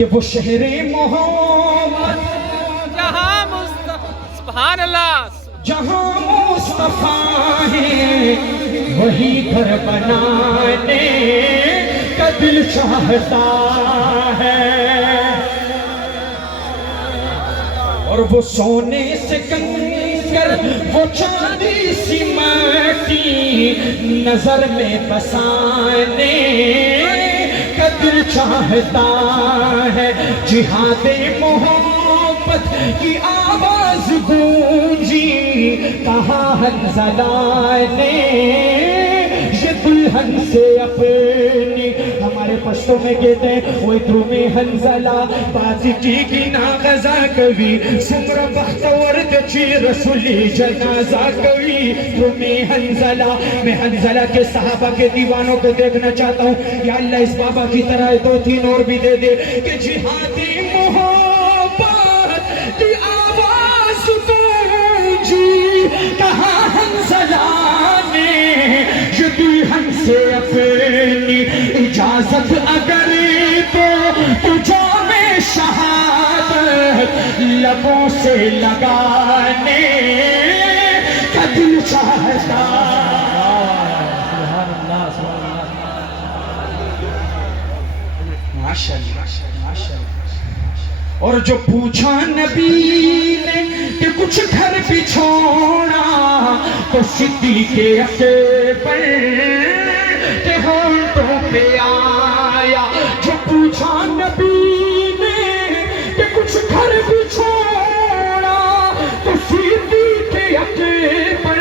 وہ شہر محمد جہاں سبحان اللہ جہاں مصطفیٰ ہے وہی گھر بنانے کا دل چاہتا ہے، اور وہ سونے سے کنکر وہ چاندی سی مٹی نظر میں بسانے کا دل چاہتا ہے۔ جہاد محبت کی آواز گونجی کہاں حنظلہ نے یہ دلہن سے اپنی، ہمارے پشتوں میں کہتے ہیں وہ ادرو میں حنظلہ بازی کی نا غزہ کوی سمر بختور دچی رسولی جنازہ کوی ادرو میں حنظلہ۔ میں حنظلہ کے صحابہ کے دیوانوں کو دیکھنا چاہتا ہوں، یا اللہ اس بابا کی طرح دو تین اور بھی دے دے کہ جہادی محبت کی آواز گونجی کہاں حنظلہ نے یہ دلہن سے اپنی اجازت اگر تو جام شہادت لبوں سے لگانے کا دل چاہتا۔ اور جو پوچھا نبی نے کہ کچھ گھر بھی چھوڑا تو صدیق اکبر کے ہونٹوں پہ آیا۔ جو پوچھا نبی نے کہ کچھ گھر بھی چھوڑا تو صدیق اکبر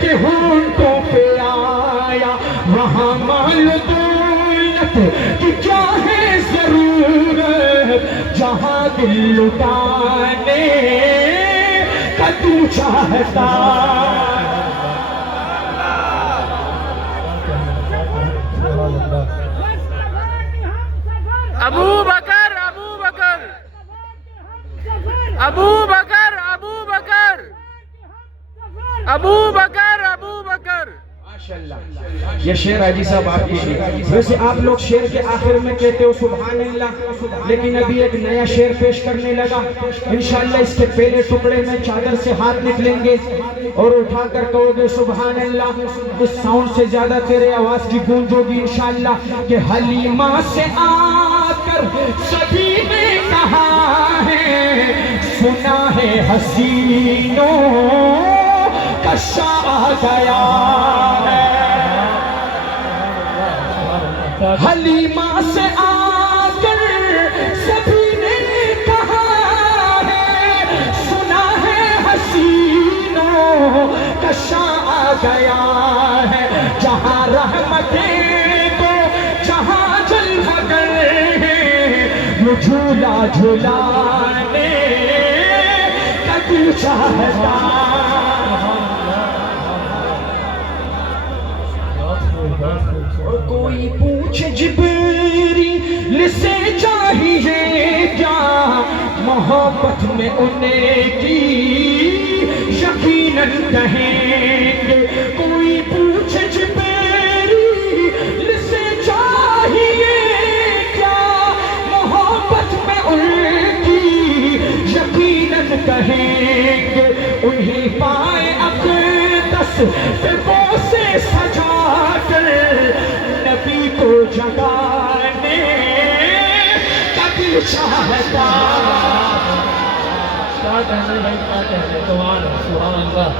کے ہونٹوں پہ آیا۔ وہاں مال دولت کی کیا ہے ضرورت جہاں دل لٹانے کا تو چاہتا۔ ابو بکر ابو بکر ابو بکر ابو بکر ابو بکر ابو بکر۔ یہ شعر حاجی صاحب آپ کی شعر، ویسے آپ لوگ شعر کے آخر میں کہتے ہو سبحان اللہ، لیکن ابھی ایک نیا شعر پیش کرنے لگا۔ انشاءاللہ اس کے پہلے ٹکڑے میں چادر سے ہاتھ نکلیں گے اور اٹھا کر کہو گے سبحان اللہ۔ اس ساؤنڈ سے زیادہ تیرے آواز کی گونج ہوگی انشاءاللہ کہ حلیمہ سے آ کر سبھی نے کہا ہے سنا ہے حسینوں کا شاہ آ گیا ہے۔ حلیمہ سے آ کر سبھی نے کہا ہے سنا ہے حسینوں کا شاہ آ گیا ہے۔ جہاں رحمتیں تو جہاں جلوگر ہے وہ جھولا جھولانے کا دل چاہتا۔ اور کوئی پوچھے جبریل سے چاہیے کیا محبت میں انہیں کی یقیناً کہیں گے۔ کوئی پوچھے جبریل سے چاہیے کیا محبت میں ان کی یقیناً کہیں گے۔ انہیں پائے اقدس پہ بوسے سجا کر نبی کو جگانے کا دل چاہتا۔ کیا کہنے بھائی، کیا کہنے، سبحان اللہ،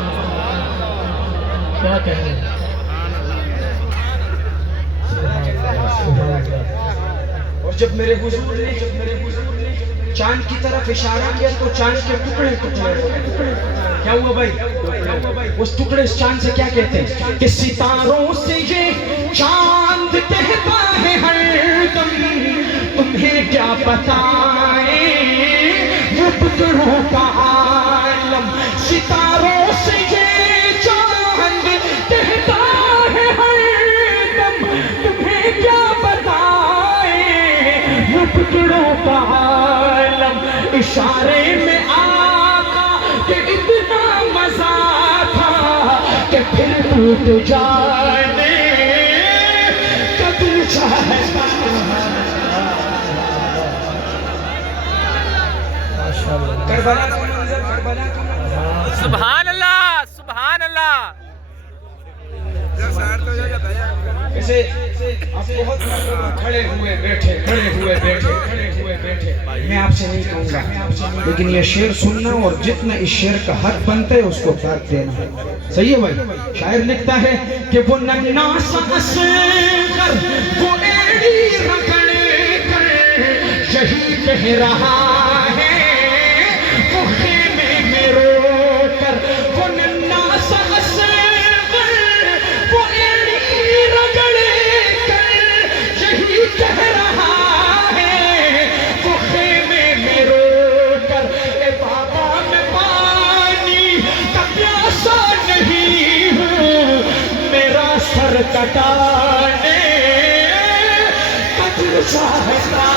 کیا کہنے۔ اور جب میرے حضور نے چاند کی طرف اشارہ کیا تو چاند کے ٹکڑے ٹکڑے کیا ہوا بھائی؟ اس ٹکڑے اس چاند سے کیا کہتے ہیں کہ ستاروں سے یہ چاند کہتا ہے ہر دم تمہیں کیا بتائیں وہ ٹکڑوں کا عالم۔ ستاروں سے یہ چاند کہتا ہے ہر دم تمہیں کیا بتائیں وہ ٹکڑوں کا عالم۔ اشارے میں آقا کہ اتنا مزہ تھا کہ پھر ٹوٹ جانے کا دل چاہتا۔ ماشاءاللہ کربلا کا منظر، کربلا کا منظر. سبحان اللہ سبحان اللہ. ایسے آپ بہت کھڑے ہوئے بیٹھے، کھڑے ہوئے بیٹھے، کھڑے ہوئے بیٹھے. میں آپ سے نہیں کہوں گا، لیکن یہ شعر سننا اور جتنا اس شعر کا حق بنتا ہے اس کو کاٹ دینا. صحیح ہے بھائی؟ شاعر لکھتا ہے کہ وہ ننا سا اصغر وہ ایڑی رگڑ کر یہی کہہ رہا ہے، وہ خیمے میں رو کر. وہ ننا سا اصغر وہ ایڑی رگڑ کر یہی کہہ رہا ہے، وہ خیمے میں رو کر. اے بابا میں پانی کا پیاسا نہیں ہوں، میرا سر کٹانے کا دل چاہتا